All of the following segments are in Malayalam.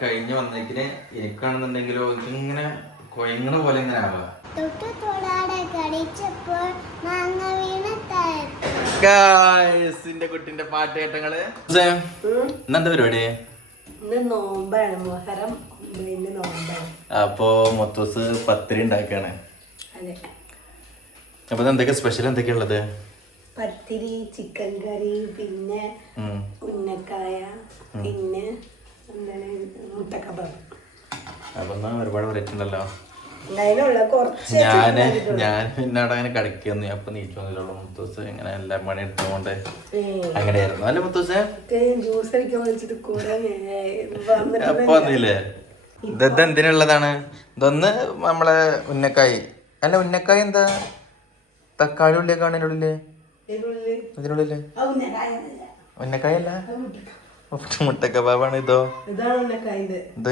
കഴിഞ്ഞ് വന്നേക്കിന് എനിക്കാണെന്നുണ്ടെങ്കിലോ ഇങ്ങനെ കൊയങ്ങണ പോലെ ഇങ്ങനെ ആവുക. കുട്ടിന്റെ പാട്ട് കേട്ടങ്ങള് ഇന്നെന്താ പരിപാടി? അപ്പൊ മൊത്തൂസ് പത്തിരി ഉണ്ടാക്കാണ്. അപ്പൊ എന്തൊക്കെ സ്പെഷ്യൽ എന്തൊക്കെയാ ഉള്ളത്? പത്തിരി, ചിക്കൻ കറി, പിന്നെ ഉന്നക്കായ, പിന്നെ മുട്ടക്കബാബ്. അപ്പൊ ഒരുപാട് വെറൈറ്റി ഉണ്ടല്ലോ. ഞാൻ പിന്നെ അവിടെ അങ്ങനെ കളിക്കുന്നു. അപ്പൊ നീച്ചു വന്നിട്ടുള്ളൂ. മുത്തൂസ് ഇങ്ങനെ എല്ലാം പണി എടുത്തുകൊണ്ട് അങ്ങനെയായിരുന്നു അല്ലെ മുത്തൂസ്? അപ്പൊ വന്നില്ലേ? ഇതെന്ത് എന്തിനുള്ളതാണ്? ഇതൊന്ന് നമ്മളെ ഉന്നക്കായി അല്ല, ഉന്നക്കായ എന്താ? തക്കാളി ഉള്ളിയൊക്കെയാണ് ഇതിനുള്ളില്. ഇതിനുള്ളില് ഉന്നക്കായ അല്ല, മുട്ടക്കബാബാണ്. ഇത്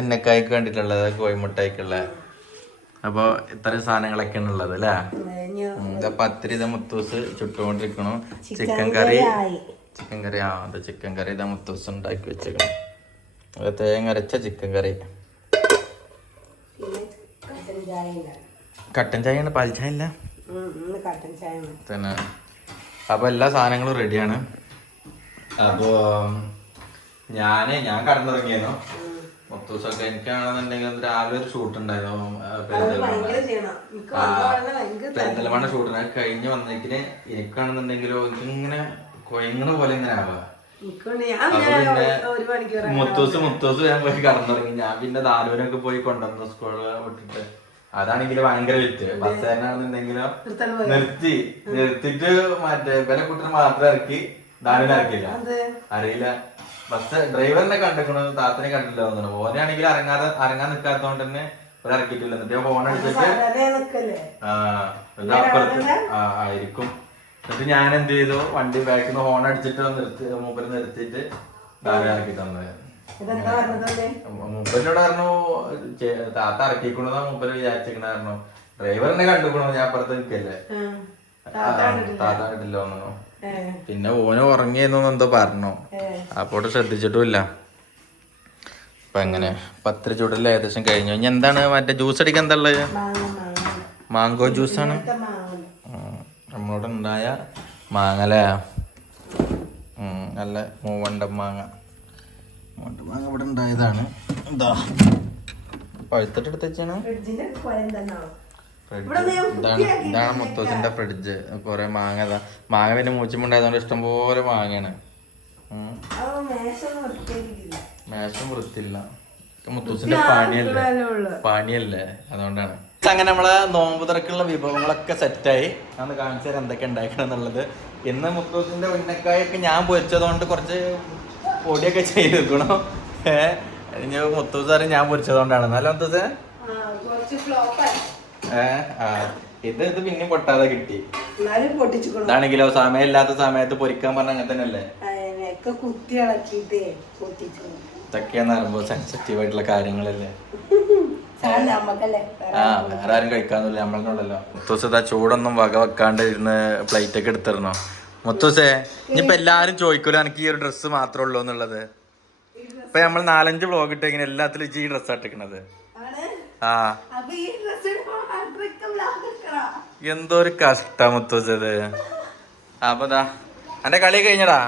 ഉന്നക്കായ്ക്ക് വേണ്ടിട്ടുള്ളത്, കോഴിമുട്ടയ്ക്കുള്ള. അപ്പൊ ഇത്രയും സാധനങ്ങളൊക്കെയാണ് ഉള്ളത് അല്ലേ? പത്തിരി ഇതാ മുത്തൂസ് ചുട്ടുകൊണ്ടിരിക്കണു. ചിക്കൻ കറി അത് ചിക്കൻ കറി ഇതാ മുത്തൂസ് ഉണ്ടാക്കി വെച്ചേക്കണം. അത് തേങ്ങ അരച്ച ചിക്കൻ കറി. കട്ടൻ ചായയാണ്, പാൽ ചായ അല്ല തന്നെ. അപ്പൊ എല്ലാ സാധനങ്ങളും റെഡിയാണ്. അപ്പോ ഞാൻ കടന്നിറങ്ങിയായിരുന്നു മൊത്തൂസൊക്കെ. എനിക്കാണെന്നുണ്ടെങ്കിൽ രാവിലെ ഒരു ഷൂട്ട് ഉണ്ടായിരുന്നു, പെരിന്തൽമണ്ണ ഷൂട്ടിന്. കഴിഞ്ഞ് വന്നേക്കിന് എനിക്കാണെന്നുണ്ടെങ്കിലോ ഇങ്ങനെ കൊയങ്ങണ പോലെ ഇങ്ങനെ ആവുക. പിന്നെ മുത്തൂസ് ഞാൻ പോയി കടന്നിറങ്ങി. ഞാൻ പിന്നെ ദാലുവിനൊക്കെ പോയി കൊണ്ടുവന്നു സ്കൂളിൽ വിട്ടിട്ട്. അതാണെങ്കിൽ ഭയങ്കര വിറ്റ്. ബസ് തന്നെയാണെന്നുണ്ടെങ്കിലോ നിർത്തിട്ട് മറ്റേ വില കുട്ടിനെ മാത്രം ഇറക്കി, ദാലുവിനെ ഇറക്കില്ല. അറിയില്ല, ബസ് ഡ്രൈവറിനെ കണ്ടിക്കണു, താത്തനെ കണ്ടില്ല തോന്നുന്നു. ഓനാണെങ്കിൽ ഇറങ്ങാൻ നിൽക്കാത്തതുകൊണ്ട് തന്നെ ഒരു ഇറക്കിയിട്ടില്ല. എന്നിട്ട് ഫോൺ അടിച്ചിട്ട് അപ്പുറത്ത് ആയിരിക്കും. എന്നിട്ട് ഞാൻ എന്ത് ചെയ്തു, വണ്ടി ബാക്കിൽ നിന്ന് ഹോൺ അടിച്ചിട്ട് മൂപ്പര് നിർത്തിയിട്ട് ദാലുവിനെ ഇറക്കി തന്നത്. മൂപ്പരിനോട് പറഞ്ഞു താത്ത ഇറക്കിക്കണെന്നാ മൂപ്പര് വിചാരിച്ചിരിക്കണായിരുന്നു. ഡ്രൈവറിനെ കണ്ടുക്കണു, ഞാൻ അപ്പുറത്ത് നിൽക്കല്ലേ, താത്ത കണ്ടില്ല തോന്നണു. പിന്നെ ഓന് ഉറങ്ങിയെന്നു എന്തോ പറഞ്ഞു, അപ്പോട്ട് ശ്രദ്ധിച്ചിട്ടുമില്ല. അപ്പൊ എങ്ങനെ പത്തിരി ചൂടല് ഏകദേശം കഴിഞ്ഞു. ഇനി എന്താണ് മറ്റേ ജ്യൂസ് അടിക്കാൻ എന്താ ഉള്ളത്? മാങ്കോ ജ്യൂസാണ് നമ്മളോട് ഉണ്ടായ മാങ്ങല്ലേ. നല്ല മൂവണ്ടൻ മാങ്ങ ഇവിടെ ഉണ്ടായതാണ്. എന്താ പഴുത്തിട്ട് എടുത്ത് വെച്ചാണ്. ഇതാണ് മുത്തൂസിന്റെ ഫ്രിഡ്ജ്. കൊറേ മാങ്ങ പിന്നെ മൂച്ചമുണ്ടായതുകൊണ്ട് ഇഷ്ടംപോലെ മാങ്ങയാണ്. മേശം വൃത്തിയില്ല, മുത്തൂസിന്റെ പണിയല്ലേ അതുകൊണ്ടാണ്. അങ്ങനെ നമ്മളെ നോമ്പ് തുറക്കുള്ള വിഭവങ്ങളൊക്കെ സെറ്റായി. ഞാൻ കാണിച്ചു തരാം എന്തൊക്കെ ഉണ്ടാക്കണം എന്നുള്ളത്. ഇന്ന് മുത്തൂസിന്റെ ഉന്നക്കായൊക്കെ ഞാൻ പൊരിച്ചതുകൊണ്ട് കുറച്ച് പൊടിയൊക്കെ ചെയ്തെടുക്കണം. മുത്തൂസ് അറിയാം ഞാൻ പൊരിച്ചതുകൊണ്ടാണ്. നല്ല മുത്തൂസ് ഇത് പിന്നെ പൊട്ടാതെ കിട്ടി. ഇതാണെങ്കിലോ സമയമില്ലാത്ത സമയത്ത് പൊരിക്കാൻ പറഞ്ഞ അങ്ങനെ തന്നെയല്ലേ. ഇതൊക്കെയാന്ന് പറയുമ്പോ സെൻസിറ്റീവ് ആയിട്ടുള്ള കാര്യങ്ങളല്ലേ. വേറെ ആരും കഴിക്കാന്നില്ല, നമ്മളെന്നുള്ളല്ലോ. മുത്തൂസ് ഇതാ ചൂടൊന്നും വക വെക്കാണ്ട് ഇരുന്ന് പ്ലേറ്റ് ഒക്കെ എടുത്തിരണോ. മുത്തൂസേ ഇനിയിപ്പോ എല്ലാരും ചോദിക്കൂലോ എനിക്ക് ഈ ഒരു ഡ്രസ്സ് മാത്രമേ ഉള്ളൂ എന്നുള്ളത്. ഇപ്പൊ നമ്മൾ 4-5 വ്ളോഗ് ഇട്ടെങ്കിൽ എല്ലാത്തിലും ഈ ഡ്രസ്സാണ് ഇട്ടിക്കണത്. എന്തോ ഒരു കഷ്ട മുത്തൂസത്. അപ്പൊ ദാ എന്റെ കളിയൊക്കെ കഴിഞ്ഞടാ,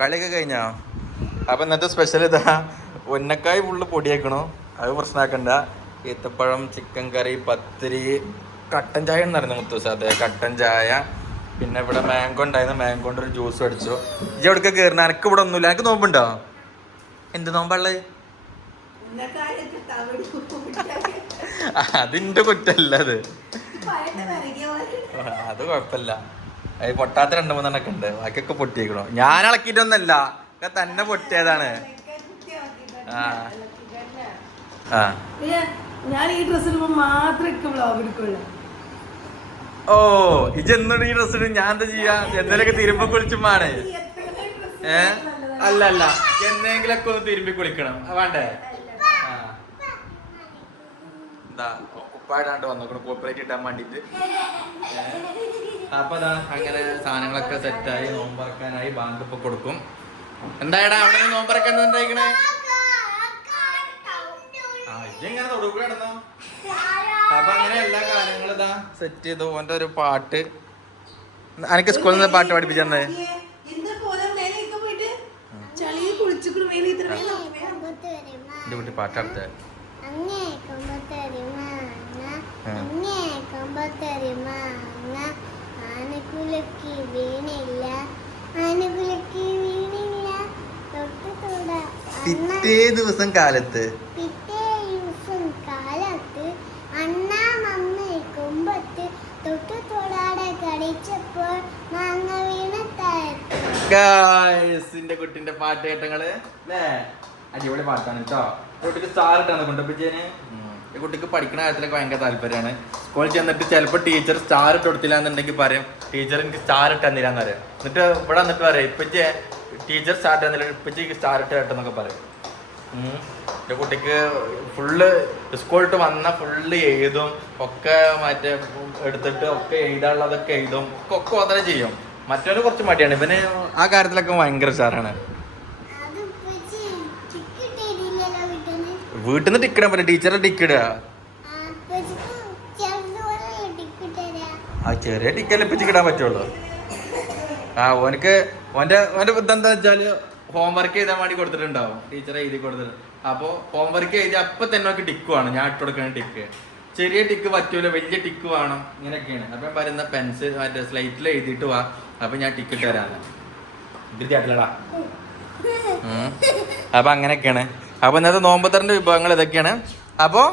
കളിയൊക്കെ കഴിഞ്ഞോ? അപ്പൊ ഇന്നത്തെ സ്പെഷ്യൽ ഇതാ ഉന്നക്കായ് ഫുള്ള് പൊടിയേക്കണു, അത് പ്രശ്നമാക്കണ്ട. ഈത്തപ്പഴം, ചിക്കൻ കറി, പത്തിരി, കട്ടൻ ചായ ഉണ്ടായിരുന്നു മുത്തൂസ്. അതെ കട്ടൻ ചായ. പിന്നെ ഇവിടെ മാങ്കോ ഉണ്ടായിരുന്നു, മാങ്കോ കൊണ്ട് ഒരു ജ്യൂസ് അടിച്ചു. ഇജ്ജ് എവിടേക്ക് കയറുന്ന? എനക്ക് ഇവിടെ ഒന്നുമില്ല. എനിക്ക് നോമ്പുണ്ടോ? എന്ത് നോമ്പുള്ളത്? അതിന്റെ കുറ്റല്ല അത് കുഴപ്പമില്ല. പൊട്ടാത്ത 2-3 ഉണ്ട്, ബാക്കിയൊക്കെ പൊട്ടിയേക്കണോ. ഞാൻ ഇളക്കിയിട്ടൊന്നല്ല, തന്നെ പൊട്ടിയതാണ്. ഓ ഇജെന്നോട് ഈ ഡ്രസ് ഇടും, ഞാൻ എന്താ ചെയ്യാ? എന്തെങ്കിലുമൊക്കെ തിരുമ്പ കുളിച്ചുമാണ്. അല്ല എന്തെങ്കിലൊക്കെ ഒന്ന് തിരുമ്പി കുളിക്കണം, വേണ്ടേ? എന്താ ഉപ്പായിടാണ്ട് വന്നോക്കണം കോപ്പറേറ്റ് ഇട്ടാൻ വേണ്ടിട്ട്. അപ്പൊ അതാ അങ്ങനെ സാധനങ്ങളൊക്കെ സെറ്റായി. നോമ്പറക്കാനായി ബാങ്ക് ഇപ്പൊ കൊടുക്കും. എന്തായടാ അവിടെ നോമ്പറക്കാൻ എന്തായിക്കണേ? ഇങ്ങനെ തൊടുകൂടെ കിടന്നോ. അപ്പൊ അങ്ങനെ എല്ലാ കാര്യങ്ങളും ഇതാ സെറ്റ് ചെയ്തു. ഓന്റെ ഒരു പാട്ട് എനിക്ക് സ്കൂളിൽ നിന്ന് പാട്ട് പഠിപ്പിച്ചേ. എന്റെ കുട്ടി പാട്ടെടുത്ത ആനക്കുലക്ക് വീണില്ല, ആനക്കുലക്ക് വീണില്ല, തൊട്ട് തൊട പിറ്റേ ദിവസം കാലത്ത് അണ്ണാ മമ്മ കൊമ്പത്ത് തൊട്ട് തൊടാടെ കടിച്ചപ്പോൾ മാങ്ങ വീണ ഗായ്സിന്റെ കുട്ടിന്റെ പാട്ട് കേട്ടങ്ങള് അല്ലേ? അടിപൊളി പാട്ടാണ് കേട്ടോ. കുട്ടിക്ക് സ്റ്റാർ ഇട്ടാണ് കൊണ്ടുപോയിച്ചേന്. ഈ കുട്ടിക്ക് പഠിക്കുന്ന കാര്യത്തിലൊക്കെ ഭയങ്കര താല്പര്യമാണ്. സ്കൂളിൽ ചെന്നിട്ട് ചിലപ്പോൾ ടീച്ചർ സ്റ്റാർ ഇട്ട് കൊടുത്തില്ല എന്നുണ്ടെങ്കിൽ പറയും ടീച്ചർ എനിക്ക് സ്റ്റാർ ഇട്ട് തന്നില്ലാന്ന് പറയും. എന്നിട്ട് ഇവിടെ വന്നിട്ട് പറയും ഇപ്പച്ചി ടീച്ചർ സ്റ്റാർ ഇട്ട് തന്നില്ല, ഇപ്പച്ചിക്ക് സ്റ്റാർ ഇട്ട് കേട്ടെന്നൊക്കെ പറയും. എൻ്റെ കുട്ടിക്ക് ഫുള്ള് സ്കൂളിട്ട് വന്ന ഫുള്ള് എഴുതും, ഒക്കെ മറ്റേ എടുത്തിട്ട് ഒക്കെ എഴുതാനുള്ളതൊക്കെ എഴുതും, ഒക്കെ അതന്നെ ചെയ്യും. മറ്റൊരു കുറച്ച് മടിയാണ്. ഇവന് ആ കാര്യത്തിലൊക്കെ ഭയങ്കര ഉഷാറാണ്. വീട്ടിൽ നിന്ന് ടിക്കിടാൻ പറ്റില്ല, ടീച്ചറെ ടിക്കിടുക. ആ ചെറിയ ടിക്കല്ലേ ഇപ്പിച്ച് കിടാൻ പറ്റുള്ളൂ. ഓനക്ക് ഓൻ്റെ ഇതെന്താ വെച്ചാല് ഹോംവർക്ക് ചെയ്താൽ വേണ്ടി കൊടുത്തിട്ടുണ്ടാവും, ടീച്ചറെ എഴുതി കൊടുത്തിട്ട്. അപ്പോൾ ഹോംവർക്ക് എഴുതി അപ്പം തന്നെ നോക്കി ടിക്ക് വേണം, ഞാൻ ഇട്ട് കൊടുക്കുന്ന ടിക്ക്. ചെറിയ ടിക്ക് പറ്റൂല, വലിയ ടിക്ക് വേണം, ഇങ്ങനെയൊക്കെയാണ്. അപ്പം പറയുന്ന പെൻസിൽ മറ്റേ സ്ലൈറ്റിൽ എഴുതിയിട്ട് വാ, അപ്പം ഞാൻ ടിക്ക് ഇട്ട് തരാന്ന്. ഇത് ചേട്ടലടാ. അപ്പം അങ്ങനെയൊക്കെയാണ്. അപ്പോൾ ഇന്നത്തെ നോമ്പത്തറിൻ്റെ വിഭവങ്ങൾ ഇതൊക്കെയാണ്. അപ്പോൾ